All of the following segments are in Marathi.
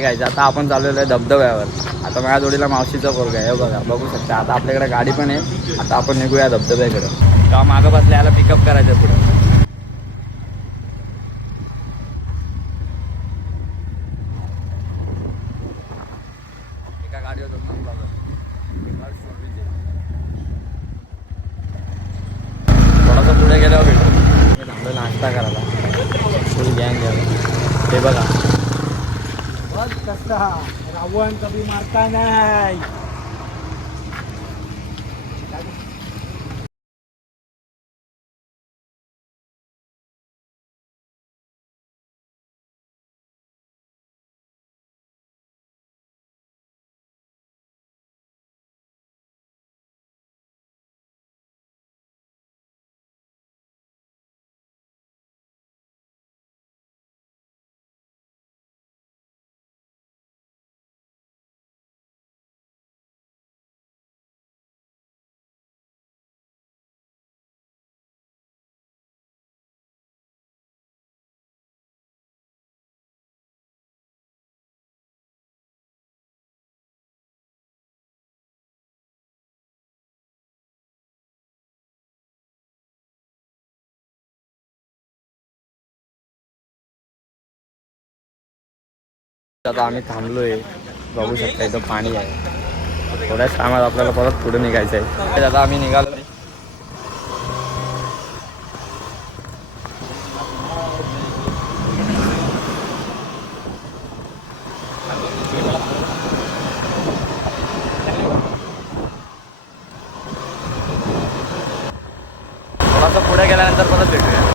काय आता आपण चाललेलो आहे धबधब्यावर. आता माझ्या जोडीला मावशीचा पोरगा आहे बघा, बघू शकता. आता आपल्याकडे गाडी पण आहे. आता आपण निघूया धबधब्याकडे. तेव्हा मागं बसल्याला पिकअप करायचं पुढे. एका गाडीवर थोडासा पुढे गेल्यावर भेटू. थांबलो नाश्ता करायला, फुल गँग घ्यायला. ते बघा बघ कसा रावण कधी मारता नाही. आता आम्ही थांबलोय, बघू शकता इथं पाणी आहे. थोड्याच टायमात आपल्याला परत पुढे निघायचं आहे. आता आम्ही निघालो. थोडासा पुढे गेल्यानंतर परत भेटूया.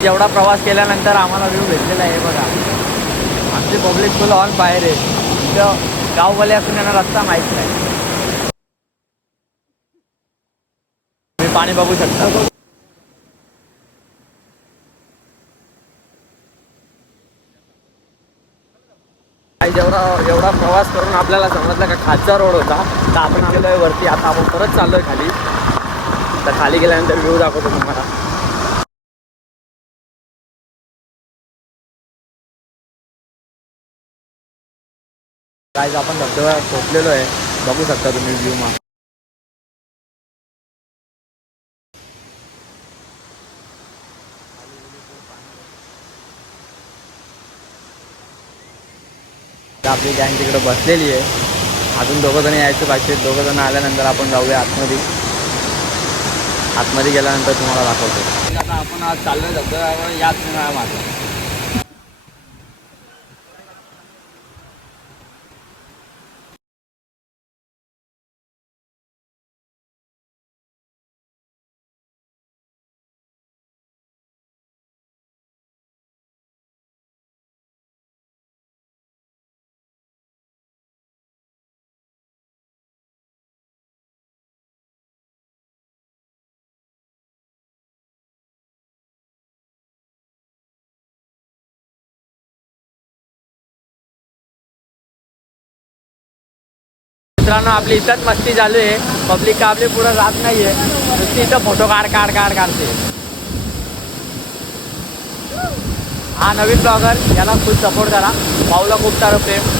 एवढा प्रवास केल्यानंतर आम्हाला व्ह्यू भेटलेला आहे बघा. आमची पब्लिक फुल ऑन बाहेर आहे. तिथं गाववाले असून यांना रस्ता माहीत नाही. तुम्ही पाणी बघू शकता. एवढा प्रवास करून आपल्याला समजलं का खालचा रोड होता, तर आपण गेलोय वरती. आता आपण परत चाललोय खाली. तर खाली गेल्यानंतर व्ह्यू दाखवतो तुम्हाला. काय आपण धबधब्यावर पोहोचलेलो आहे, बघू शकता तुम्ही व्ह्यू. मा आपली गँग तिकडे बसलेली आहे. अजून दोघं जण यायचं बाकी आहेत. दोघं जण आल्यानंतर आपण जाऊया आतमध्ये. आतमध्ये गेल्यानंतर तुम्हाला दाखवतो. आता आपण आज चाललोय धबधब्यावर. याच माझं मित्रांनो, आपली इथंच मस्ती चालू आहे. पब्लिक का आपली पुढं जात नाहीये. नुसती इथं फोटो काढते. हा नवीन ब्लॉगर, याला खूप सपोर्ट करा. भाऊला खूप सारं प्रेम.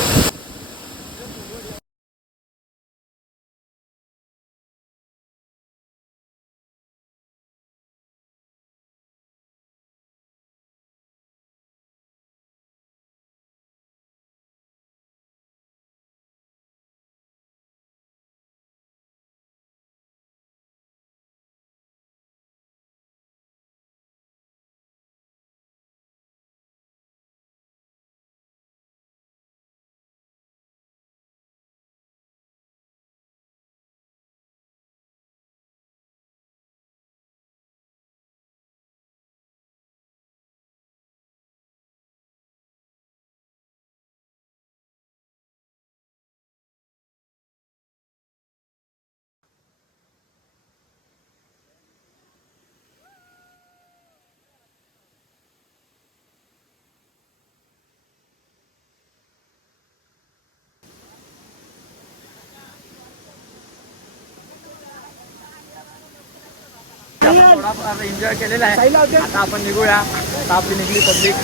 थोडाफार एन्जॉय केलेला आहे. आता आपण निघूया. आता आपली निघली पब्लिक.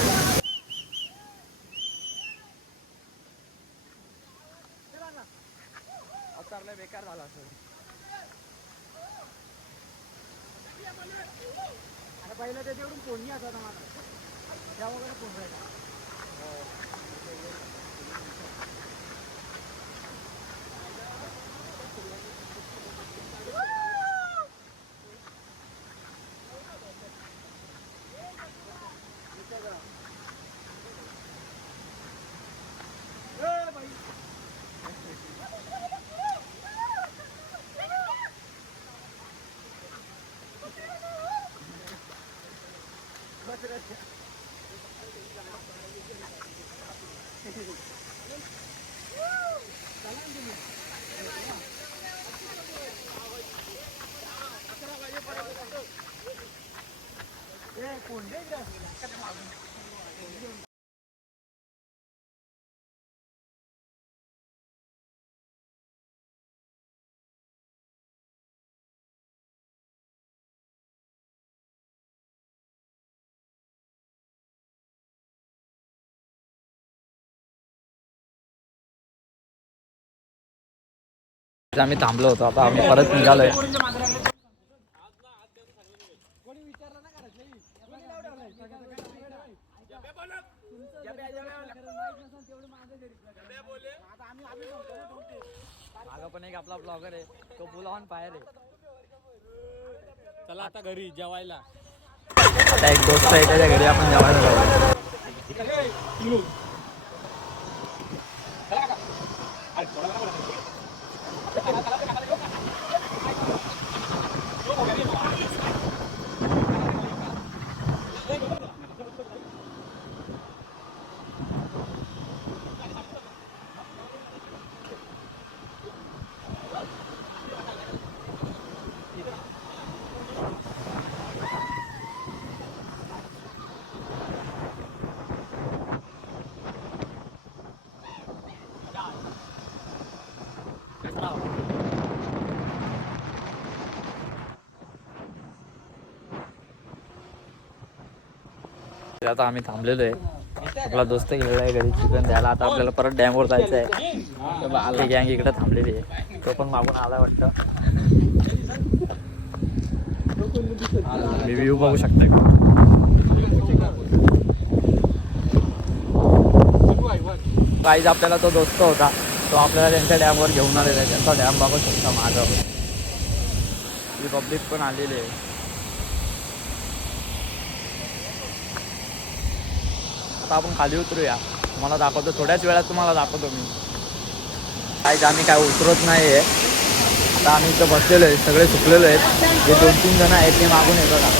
बेकार झाला असेल. पहिलं ते तेवढून फोन आता मला त्या वगैरे फोन राहिला. आम्ही थांबलो होतो. आता आम्ही परत निघालोय. मागं पण एक आपला ब्लॉगर आहे, तो फुल ऑन फायर आहे. चला आता घरी जेवायला. आता एक दोस्त आहे त्याच्या घरी आपण जेवायला जाऊ. आता आम्ही थांबलेलो आहे. आपला दोस्त गेलेला आहे घरी चिकन द्यायला. आता आपल्याला परत डॅमवर जायचं आहे. गँग इकडे थांबलेली आहे. तो पण मागून आला वाटतं. व्ह्यू बघू शकता. काहीच आपल्याला तो दोस्त होता, तो आपल्याला त्यांच्या डॅमवर घेऊन आलेला आहे. त्यांचा डॅम बघू शकता मागं. ही पब्लिक पण आलेली आहे. आता आपण खाली उतरूया. तुम्हाला दाखवतो, थोड्याच वेळात तुम्हाला दाखवतो मी. काहीच आम्ही काय उतरत नाही आहे. आता आम्ही इथं बसलेलो आहे. सगळे सुकलेलो आहेत. जे 2-3 जण आहेत ते मागून येतो का,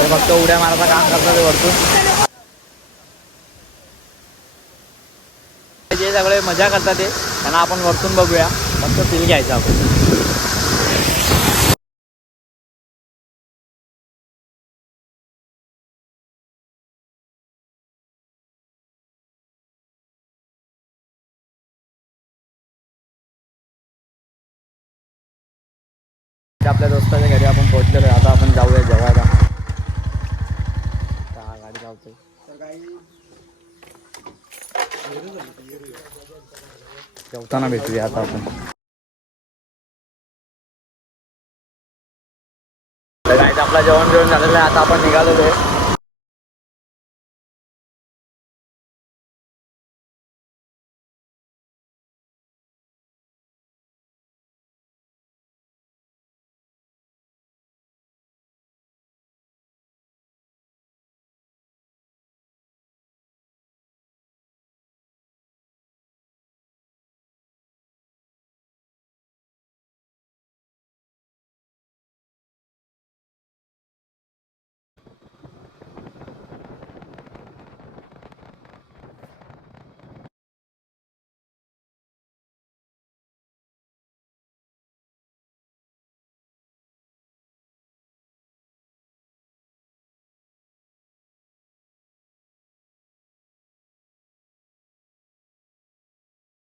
ते फक्त उड्या मारायचं काम करतात ते वरतून. जे सगळे मजा करतात ते त्यांना आपण वरतून बघूया. फक्त फील घ्यायचं आपण. आपल्या दोस्ताच्या घरी आपण पोहोचलेलो आहे. आता आपण जाऊया जेवायला. गाडी लावतोय. जेवताना भेटूया आता आपण. आपला जेवण झालेलं आहे. आता आपण निघालेलो आहे.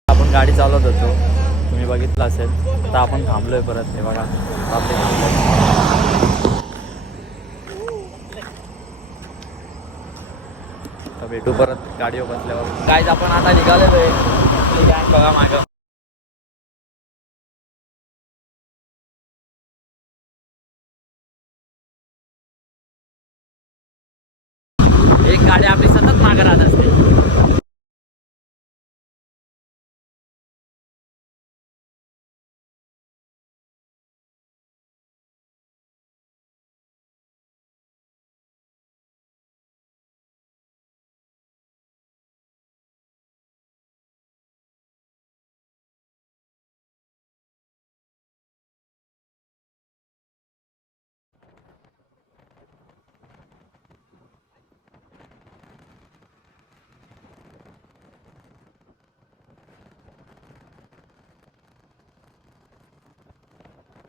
आपण गाडी चालवत होतो, तुम्ही बघितलं असेल. आता आपण थांबलोय परत. हे बघा आपले थांबलोय. तर भेटू परत गाडीवर बसल्यावर. गाईज आपण आता निघालेलो आहे. आपली गँग बघा मागं. एक गाडी आपली सतत मागं राहत असते.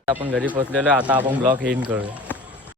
आपण घरी पोहोचलेलो आहे. आता आपण ब्लॉग एंड करूया.